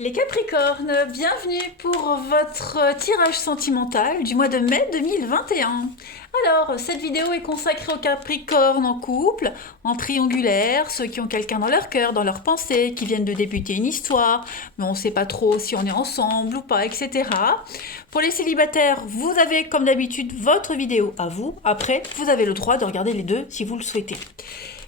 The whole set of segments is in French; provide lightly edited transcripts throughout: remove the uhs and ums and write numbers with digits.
Les Capricornes, bienvenue pour votre tirage sentimental du mois de mai 2021. Alors, cette vidéo est consacrée aux Capricornes en couple, en triangulaire, ceux qui ont quelqu'un dans leur cœur, dans leurs pensées, qui viennent de débuter une histoire, mais on ne sait pas trop si on est ensemble ou pas, etc. Pour les célibataires, vous avez comme d'habitude votre vidéo à vous. Après, vous avez le droit de regarder les deux si vous le souhaitez.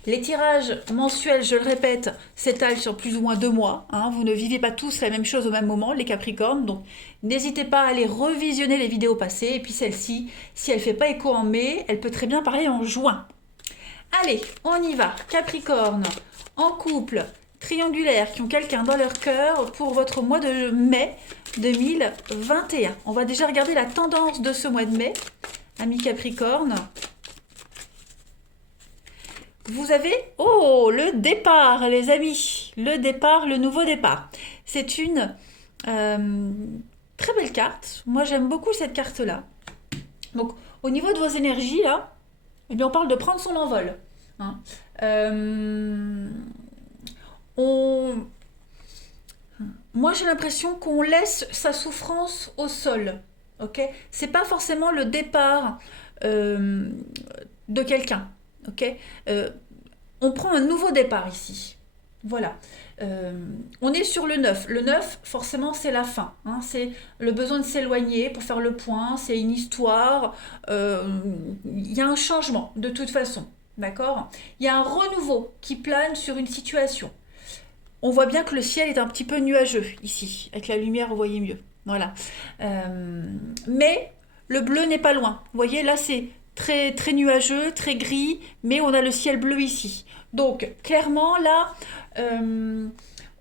Les tirages mensuels, je le répète, s'étalent sur plus ou moins 2 mois. Vous ne vivez pas tous la même chose au même moment, les Capricornes. Donc, n'hésitez pas à aller revisionner les vidéos passées. Et puis celle-ci, si elle ne fait pas écho en mai, elle peut très bien parler en juin. Allez, on y va. Capricorne, en couple, triangulaire, qui ont quelqu'un dans leur cœur pour votre mois de mai 2021. On va déjà regarder la tendance de ce mois de mai, amis Capricorne. Vous avez, le départ, les amis. Le départ, le nouveau départ. C'est une très belle carte. Moi, j'aime beaucoup cette carte-là. Donc, au niveau de vos énergies, là, eh bien, on parle de prendre son envol. Moi, j'ai l'impression qu'on laisse sa souffrance au sol. Ok ? C'est pas forcément le départ de quelqu'un. Ok, on prend un nouveau départ ici. Voilà. On est sur le 9. Le 9, forcément, c'est la fin. C'est le besoin de s'éloigner pour faire le point. C'est une histoire. Il y a un changement, de toute façon. D'accord ? Il y a un renouveau qui plane sur une situation. On voit bien que le ciel est un petit peu nuageux ici. Avec la lumière, vous voyez mieux. Voilà. Mais le bleu n'est pas loin. Vous voyez, là, c'est très, très nuageux, très gris, mais on a le ciel bleu ici. Donc, clairement, là,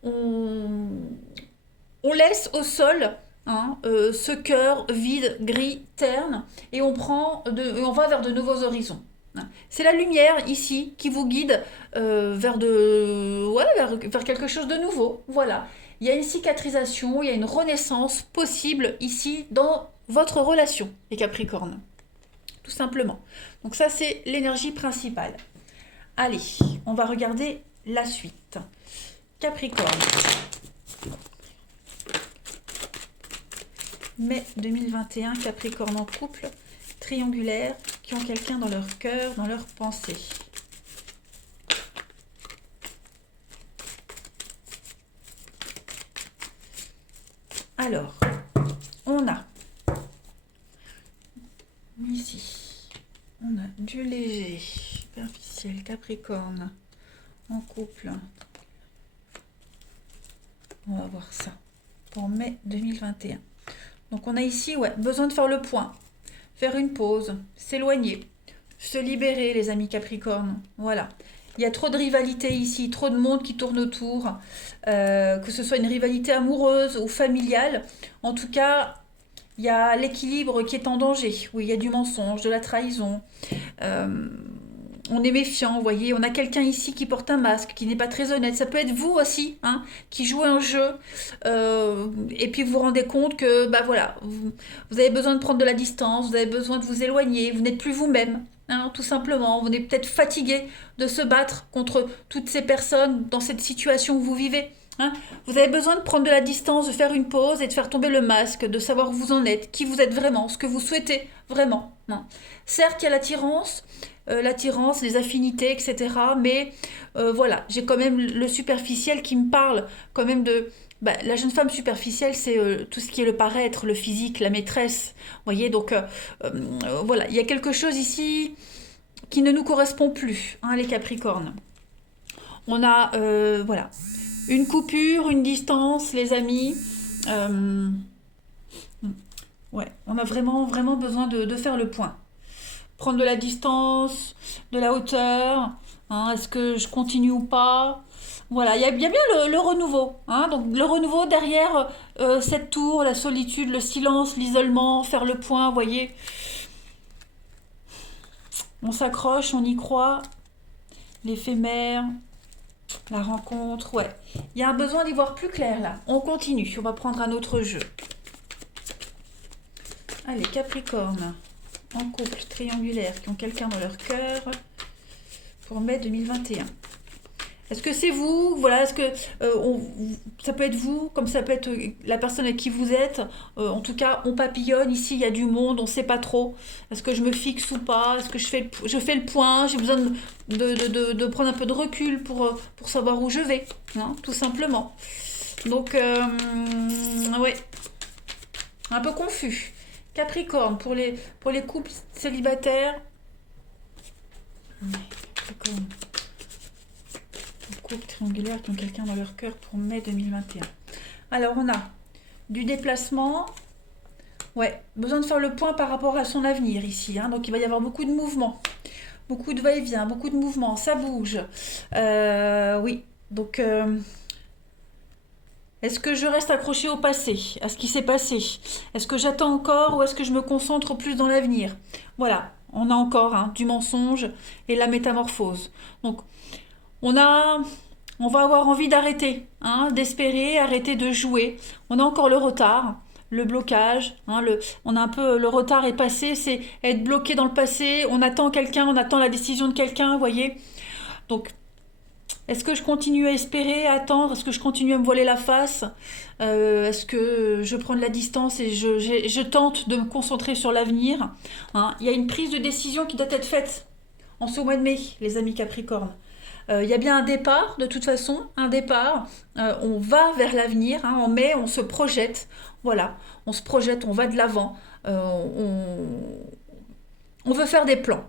on laisse au sol ce cœur vide, gris, terne, et on va vers de nouveaux horizons. C'est la lumière ici qui vous guide vers quelque chose de nouveau. Voilà. Il y a une cicatrisation, il y a une renaissance possible ici dans votre relation, les Capricornes. Tout simplement. Donc ça, c'est l'énergie principale. Allez, on va regarder la suite. Capricorne. Mai 2021, Capricorne en couple, triangulaire, qui ont quelqu'un dans leur cœur, dans leurs pensées. Alors, on a ici, on a du léger, superficiel, Capricorne, en couple. On va voir ça pour mai 2021. Donc on a ici, besoin de faire le point, faire une pause, s'éloigner, se libérer, les amis Capricorne. Voilà. Il y a trop de rivalité ici, trop de monde qui tourne autour, que ce soit une rivalité amoureuse ou familiale. En tout cas, il y a l'équilibre qui est en danger. Oui, il y a du mensonge, de la trahison. On est méfiant, vous voyez. On a quelqu'un ici qui porte un masque, qui n'est pas très honnête. Ça peut être vous aussi, qui jouez un jeu. Et puis vous vous rendez compte que, vous avez besoin de prendre de la distance, vous avez besoin de vous éloigner, vous n'êtes plus vous-même. Tout simplement, vous êtes peut-être fatigué de se battre contre toutes ces personnes dans cette situation où vous vivez. Vous avez besoin de prendre de la distance, de faire une pause et de faire tomber le masque, de savoir où vous en êtes, qui vous êtes vraiment, ce que vous souhaitez vraiment. Certes, il y a l'attirance, les affinités, etc. Mais voilà, j'ai quand même le superficiel qui me parle quand même de... la jeune femme superficielle, c'est tout ce qui est le paraître, le physique, la maîtresse. Vous voyez, donc voilà, il y a quelque chose ici qui ne nous correspond plus, les Capricornes. On a, une coupure, une distance, les amis. On a vraiment, vraiment besoin de faire le point. Prendre de la distance, de la hauteur. Est-ce que je continue ou pas ? Voilà, il y a bien le renouveau. Donc le renouveau derrière cette tour, la solitude, le silence, l'isolement, faire le point, vous voyez. On s'accroche, on y croit. L'éphémère, la rencontre, Il y a un besoin d'y voir plus clair là. On continue, on va prendre un autre jeu. Allez, Capricorne, en couple, triangulaire, qui ont quelqu'un dans leur cœur pour mai 2021. Est-ce que c'est vous? Voilà, est-ce que ça peut être vous, comme ça peut être la personne avec qui vous êtes. En tout cas, on papillonne. Ici, il y a du monde, on ne sait pas trop. Est-ce que je me fixe ou pas? Est-ce que je fais le point? J'ai besoin de prendre un peu de recul pour savoir où je vais, hein, tout simplement. Donc, ouais, un peu confus. Capricorne, pour les couples célibataires. Capricorne. Couple triangulaire qui ont quelqu'un dans leur cœur pour mai 2021. Alors, on a du déplacement. Ouais, besoin de faire le point par rapport à son avenir ici. Hein. Donc, il va y avoir beaucoup de mouvements. Beaucoup de va-et-vient, beaucoup de mouvements. Ça bouge. Oui, donc... est-ce que je reste accrochée au passé, à ce qui s'est passé? Est-ce que j'attends encore ou est-ce que je me concentre plus dans l'avenir? Voilà, on a encore hein, du mensonge et la métamorphose. Donc, on va avoir envie d'arrêter, hein, d'espérer, arrêter de jouer. On a encore le retard, le blocage. Hein, on a un peu le retard est passé, c'est être bloqué dans le passé. On attend quelqu'un, on attend la décision de quelqu'un, vous voyez. Donc, est-ce que je continue à espérer, à attendre? Est-ce que je continue à me voiler la face? Est-ce que je prends de la distance et je tente de me concentrer sur l'avenir? Hein, il y a une prise de décision qui doit être faite en ce mois de mai, les amis Capricorne. Il y a bien un départ, de toute façon, un départ. On va vers l'avenir, hein, en mai, on se projette. Voilà, on se projette, on va de l'avant. On veut faire des plans.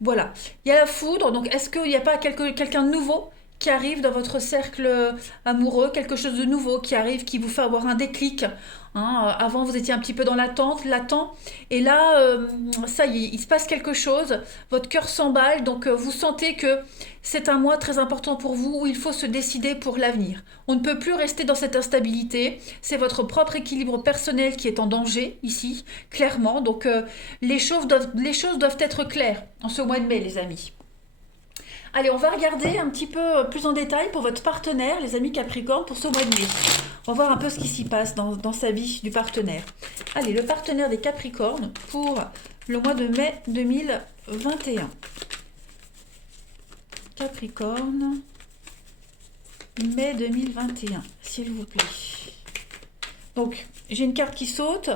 Voilà. Il y a la foudre, donc est-ce qu'il n'y a pas quelqu'un de nouveau qui arrive dans votre cercle amoureux, quelque chose de nouveau qui arrive, qui vous fait avoir un déclic? Hein, avant, vous étiez un petit peu dans l'attente, et là, ça y est, il se passe quelque chose, votre cœur s'emballe, donc vous sentez que c'est un mois très important pour vous où il faut se décider pour l'avenir. On ne peut plus rester dans cette instabilité, c'est votre propre équilibre personnel qui est en danger ici, clairement, donc les choses doivent être claires en ce mois de mai, les amis. Allez, on va regarder un petit peu plus en détail pour votre partenaire, les amis Capricorne, pour ce mois de mai. On va voir un peu ce qui s'y passe dans sa vie du partenaire. Allez, le partenaire des Capricornes pour le mois de mai 2021. Capricorne, mai 2021, s'il vous plaît. Donc, j'ai une carte qui saute.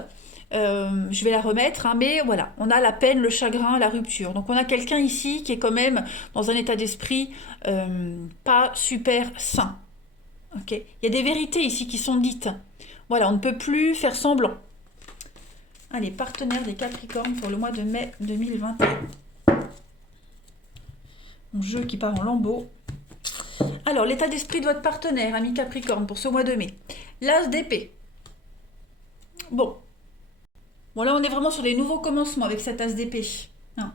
Je vais la remettre, hein, mais voilà, on a la peine, le chagrin, la rupture. Donc on a quelqu'un ici qui est quand même dans un état d'esprit pas super sain. Okay, il y a des vérités ici qui sont dites. Voilà, on ne peut plus faire semblant. Allez, partenaire des Capricornes pour le mois de mai 2021. Mon jeu qui part en lambeaux. Alors, l'état d'esprit de votre partenaire, ami Capricorne, pour ce mois de mai. L'As d'épée. Bon, là, on est vraiment sur des nouveaux commencements avec cet As d'épée. Hein.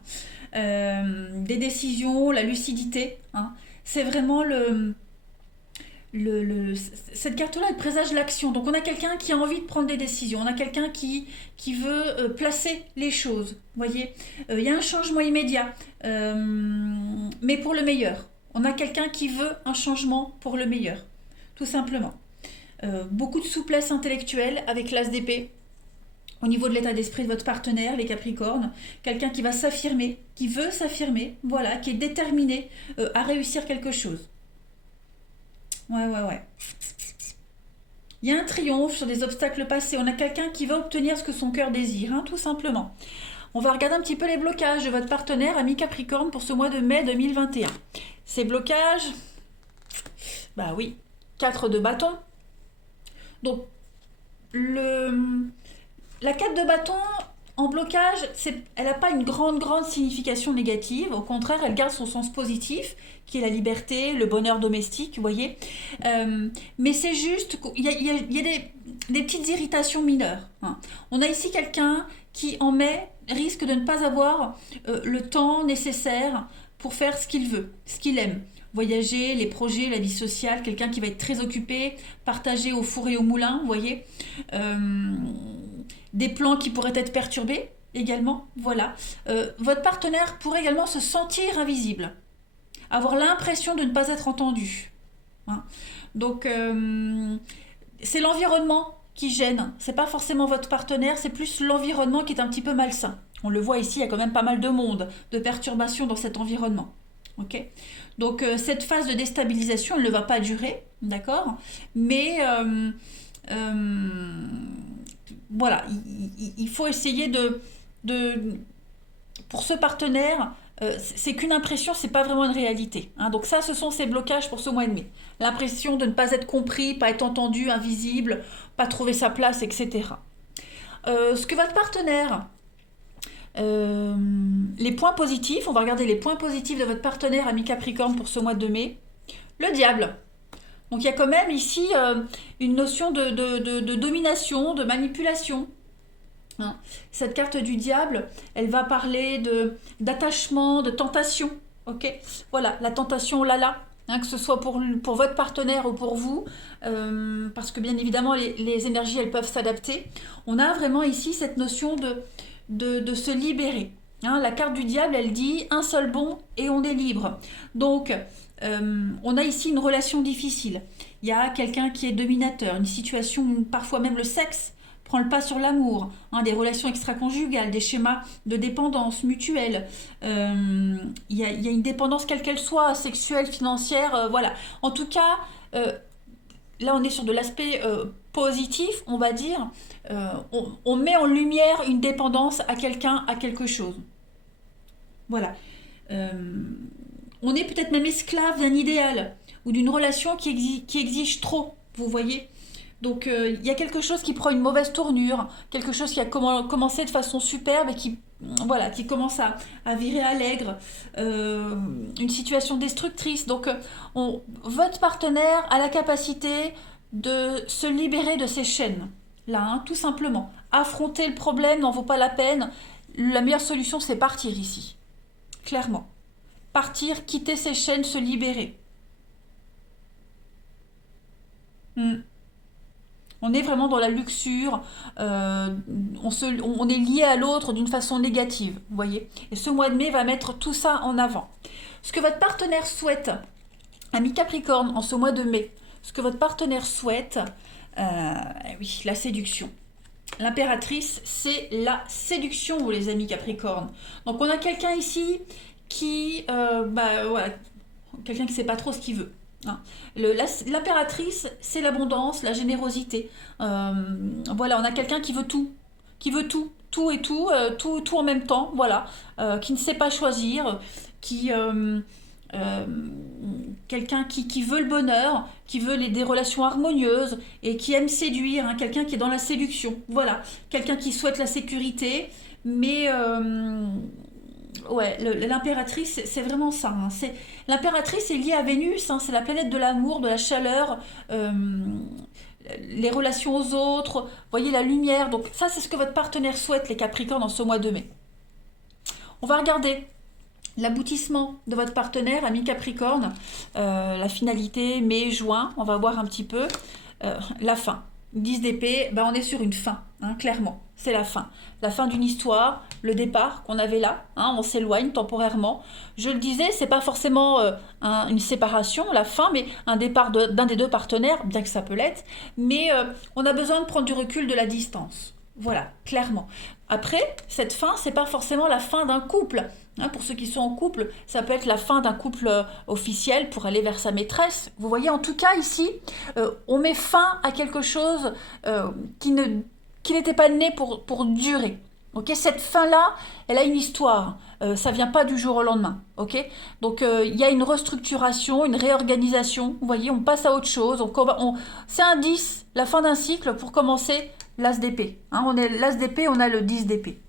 Des décisions, la lucidité. Hein. C'est vraiment cette carte-là, elle présage l'action. Donc, on a quelqu'un qui a envie de prendre des décisions. On a quelqu'un qui veut placer les choses. Vous voyez, il y a un changement immédiat, mais pour le meilleur. On a quelqu'un qui veut un changement pour le meilleur, tout simplement. Beaucoup de souplesse intellectuelle avec l'As d'épée. Au niveau de l'état d'esprit de votre partenaire, les Capricornes, quelqu'un qui va s'affirmer, qui veut s'affirmer, voilà, qui est déterminé à réussir quelque chose. Ouais. Il y a un triomphe sur des obstacles passés. On a quelqu'un qui va obtenir ce que son cœur désire, hein, tout simplement. On va regarder un petit peu les blocages de votre partenaire, ami Capricorne, pour ce mois de mai 2021. Ces blocages, bah oui, 4 de bâton. Donc, la 4 de bâton en blocage, elle n'a pas une grande signification négative. Au contraire, elle garde son sens positif, qui est la liberté, le bonheur domestique, vous voyez. Mais c'est juste qu'il y a des petites irritations mineures. Hein. On a ici quelqu'un qui, en mai, risque de ne pas avoir le temps nécessaire pour faire ce qu'il veut, ce qu'il aime. Voyager, les projets, la vie sociale, quelqu'un qui va être très occupé, partager au four et au moulin, vous voyez. Des plans qui pourraient être perturbés également, voilà. Votre partenaire pourrait également se sentir invisible, avoir l'impression de ne pas être entendu. Hein. Donc, c'est l'environnement qui gêne. C'est pas forcément votre partenaire, c'est plus l'environnement qui est un petit peu malsain. On le voit ici, il y a quand même pas mal de monde, de perturbations dans cet environnement. Ok? Donc cette phase de déstabilisation, elle ne va pas durer, d'accord? Mais euh, voilà, il faut essayer de pour ce partenaire, c'est qu'une impression, c'est pas vraiment une réalité, hein. Donc ça, ce sont ces blocages pour ce mois de mai. L'impression de ne pas être compris, pas être entendu, invisible, pas trouver sa place, etc. Ce que votre partenaire, euh, les points positifs, on va regarder les points positifs de votre partenaire ami Capricorne pour ce mois de mai. Le diable. Donc il y a quand même ici une notion de domination, de manipulation, hein. Cette carte du diable, elle va parler d'attachement, de tentation. Ok, voilà, la tentation, là, là. Hein, que ce soit pour votre partenaire ou pour vous, parce que bien évidemment les énergies elles peuvent s'adapter. On a vraiment ici cette notion de se libérer. Hein, la carte du diable, elle dit un seul bond et on est libre. Donc, on a ici une relation difficile. Il y a quelqu'un qui est dominateur, une situation où parfois même le sexe prend le pas sur l'amour, hein, des relations extra-conjugales, des schémas de dépendance mutuelle. Il y a une dépendance quelle qu'elle soit, sexuelle, financière, voilà. En tout cas, là on est sur de l'aspect positif, on va dire. On met en lumière une dépendance à quelqu'un, à quelque chose. Voilà. Euh, on est peut-être même esclave d'un idéal ou d'une relation qui exige trop, vous voyez. Donc il y a quelque chose qui prend une mauvaise tournure, quelque chose qui a commencé de façon superbe et voilà, qui commence à virer à l'aigre, une situation destructrice. Donc votre partenaire a la capacité de se libérer de ces chaînes, là, hein, tout simplement. Affronter le problème n'en vaut pas la peine. La meilleure solution, c'est partir ici, clairement. Partir, quitter ces chaînes, se libérer. Hmm. On est vraiment dans la luxure, on est lié à l'autre d'une façon négative, vous voyez. Et ce mois de mai va mettre tout ça en avant. Ce que votre partenaire souhaite, ami Capricorne, en ce mois de mai, ce que votre partenaire souhaite, oui, la séduction. L'impératrice, c'est la séduction, vous les amis Capricorne. Donc on a quelqu'un ici qui, voilà, quelqu'un qui ne sait pas trop ce qu'il veut. Hein. L'impératrice, c'est l'abondance, la générosité. Voilà, on a quelqu'un qui veut tout, tout et tout, tout en même temps, voilà, qui ne sait pas choisir, qui, euh, quelqu'un qui veut le bonheur, qui veut des relations harmonieuses et qui aime séduire, hein, quelqu'un qui est dans la séduction, voilà, quelqu'un qui souhaite la sécurité, mais ouais, l'impératrice, c'est vraiment ça, hein. L'impératrice est liée à Vénus, hein, c'est la planète de l'amour, de la chaleur, les relations aux autres, voyez la lumière. Donc ça, c'est ce que votre partenaire souhaite, les Capricornes, en ce mois de mai. On va regarder l'aboutissement de votre partenaire, ami Capricorne, la finalité, mai, juin, on va voir un petit peu la fin. 10 d'épée, ben on est sur une fin, hein, clairement, c'est la fin. La fin d'une histoire, le départ qu'on avait là, hein, on s'éloigne temporairement. Je le disais, c'est pas forcément une séparation, la fin, mais un départ d'un des deux partenaires, bien que ça peut l'être, mais on a besoin de prendre du recul, de la distance. Voilà, clairement. Après, cette fin, c'est pas forcément la fin d'un couple. Hein, pour ceux qui sont en couple, ça peut être la fin d'un couple officiel pour aller vers sa maîtresse. Vous voyez, en tout cas, ici, on met fin à quelque chose qui n'était pas né pour durer. Okay, cette fin-là, elle a une histoire. Ça vient pas du jour au lendemain. Okay, donc, il y a une restructuration, une réorganisation. Vous voyez, on passe à autre chose. C'est un 10, la fin d'un cycle pour commencer l'as d'épée. Hein, on est l'as d'épée, on a le 10 d'épée.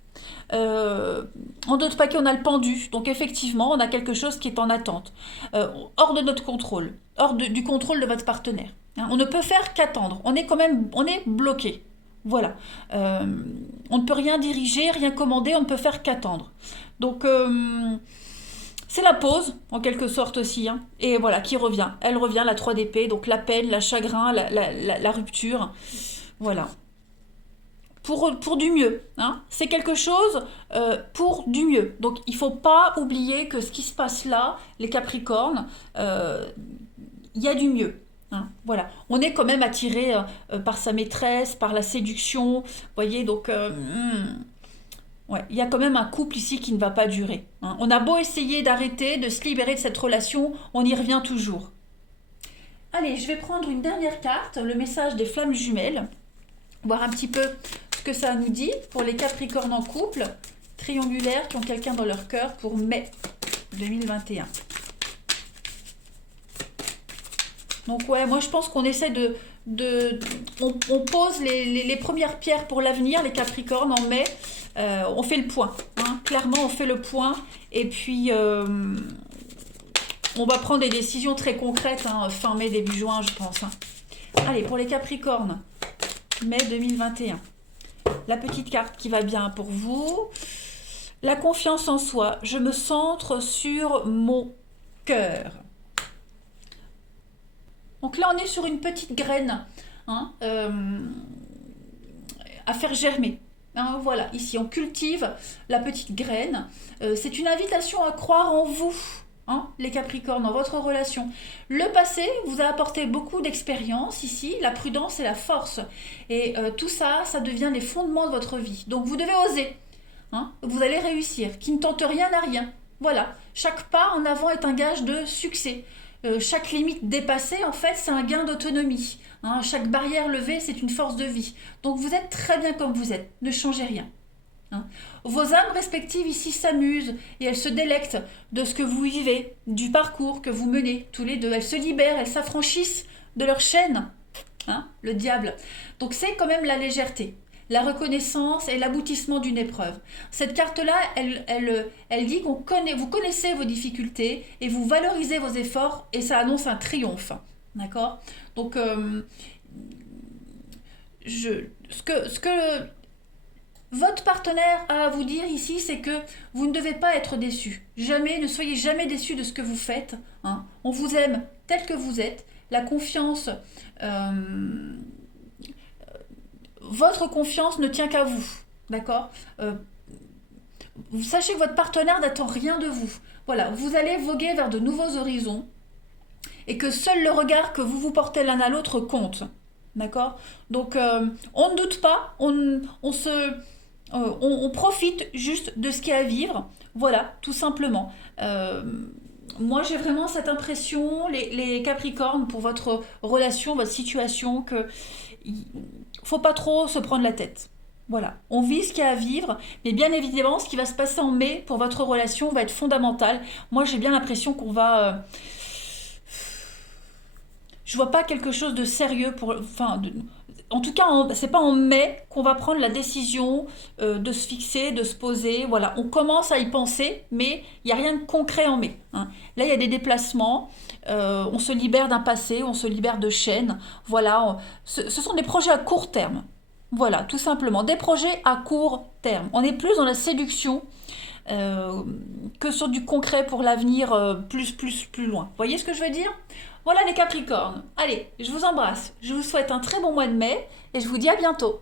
En d'autres paquets, on a le pendu. Donc effectivement, on a quelque chose qui est en attente, hors de notre contrôle, hors du contrôle de votre partenaire. Hein, on ne peut faire qu'attendre. On est bloqué. Voilà. On ne peut rien diriger, rien commander, on ne peut faire qu'attendre. Donc c'est la pause, en quelque sorte aussi. Hein, et voilà, qui revient. Elle revient, la 3 d'épée, donc la peine, la chagrin, la rupture. Voilà. Pour du mieux. Hein. C'est quelque chose pour du mieux. Donc il ne faut pas oublier que ce qui se passe là, les Capricornes, il y a du mieux. Hein. Voilà. On est quand même attiré par sa maîtresse, par la séduction. Vous voyez, donc Ouais, il y a quand même un couple ici qui ne va pas durer, hein. On a beau essayer d'arrêter, de se libérer de cette relation, on y revient toujours. Allez, je vais prendre une dernière carte, le message des flammes jumelles, voir un petit peu ce que ça nous dit pour les Capricornes en couple, triangulaires qui ont quelqu'un dans leur cœur pour mai 2021. Donc ouais, moi je pense qu'on essaie on pose les premières pierres pour l'avenir, les Capricornes en mai. On fait le point, hein. Clairement on fait le point et puis on va prendre des décisions très concrètes, hein, fin mai, début juin je pense, hein. Allez, pour les Capricornes, mai 2021, la petite carte qui va bien pour vous, la confiance en soi, je me centre sur mon cœur. Donc là, on est sur une petite graine, hein, à faire germer. Hein, voilà, ici, on cultive la petite graine. C'est une invitation à croire en vous, hein, les Capricornes, dans votre relation. Le passé vous a apporté beaucoup d'expérience ici, la prudence et la force. Et tout ça, ça devient les fondements de votre vie. Donc, vous devez oser. Hein, vous allez réussir. Qui ne tente rien n'a rien. Voilà, chaque pas en avant est un gage de succès. Chaque limite dépassée, en fait, c'est un gain d'autonomie. Hein, chaque barrière levée, c'est une force de vie. Donc vous êtes très bien comme vous êtes. Ne changez rien. Hein. Vos âmes respectives ici s'amusent et elles se délectent de ce que vous vivez, du parcours que vous menez tous les deux. Elles se libèrent, elles s'affranchissent de leur chaîne. Hein, le diable. Donc c'est quand même la légèreté, la reconnaissance et l'aboutissement d'une épreuve. Cette carte-là, elle dit vous connaissez vos difficultés et vous valorisez vos efforts et ça annonce un triomphe. D'accord ? Donc, ce que votre partenaire a à vous dire ici, c'est que vous ne devez pas être déçu. Jamais, ne soyez jamais déçu de ce que vous faites. Hein. On vous aime tel que vous êtes. La confiance... votre confiance ne tient qu'à vous, d'accord ? Vous sachez que votre partenaire n'attend rien de vous. Voilà, vous allez voguer vers de nouveaux horizons et que seul le regard que vous portez l'un à l'autre compte, d'accord ? Donc, on ne doute pas, on profite juste de ce qu'il y a à vivre, voilà, tout simplement. Moi, j'ai vraiment cette impression, les Capricornes, pour votre relation, votre situation, que faut pas trop se prendre la tête. Voilà, on vit ce qu'il y a à vivre, mais bien évidemment, ce qui va se passer en mai pour votre relation va être fondamental. Moi, j'ai bien l'impression qu'on va... je vois pas quelque chose de sérieux pour... en tout cas, c'est pas en mai qu'on va prendre la décision de se fixer, de se poser. Voilà, on commence à y penser, mais il n'y a rien de concret en mai. Hein. Là, il y a des déplacements. On se libère d'un passé, on se libère de chaînes. Voilà, ce sont des projets à court terme. Voilà, tout simplement. Des projets à court terme. On est plus dans la séduction que sur du concret pour l'avenir plus loin. Vous voyez ce que je veux dire ? Voilà les Capricornes. Allez, je vous embrasse. Je vous souhaite un très bon mois de mai et je vous dis à bientôt.